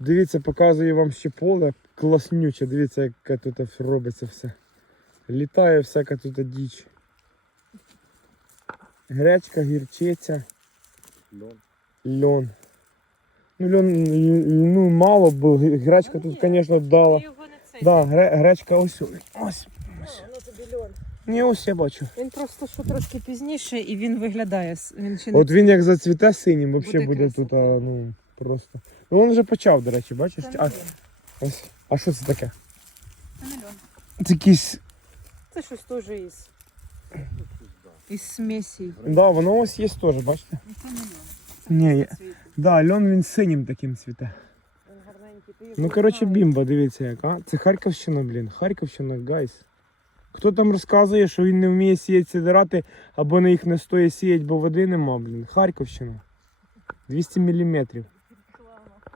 Дивіться, показую вам ще поле. Класнюче, дивіться, яке тут робиться все. Літає всяка тут діч. Гречка, гірчиця, льон. Ну, льон ну, мало, бо гречка тут, звісно, дала. Його не. Да, гре, гречка ось. Ось. ось. А, ну тобі льон. Ні, ось я бачу. Він просто що трошки пізніше і він виглядає. Він ще не От він як зацвіте синім, взагалі Буде буде, тут, а, ну, просто. Ну він вже почав, до речі, бачиш? Це А, ось. а що це таке? Льон. Це якийсь. Це щось теж із. Із смесі. Да, воно ось є теж, бачите? Ну, Це не льон. Ні, я- цвіт. Да, льон він синім таким цвіте. Він гарненький. Ти його Ну, коротше, знаєш. бімба, дивіться як, а? Це Харківщина, блін. Харківщина, гайс. Хто там розказує, що він не вміє сіяти сідирати, або на їх не стоїть сіяти, бо води нема, блін. Харківщина. 200 мм.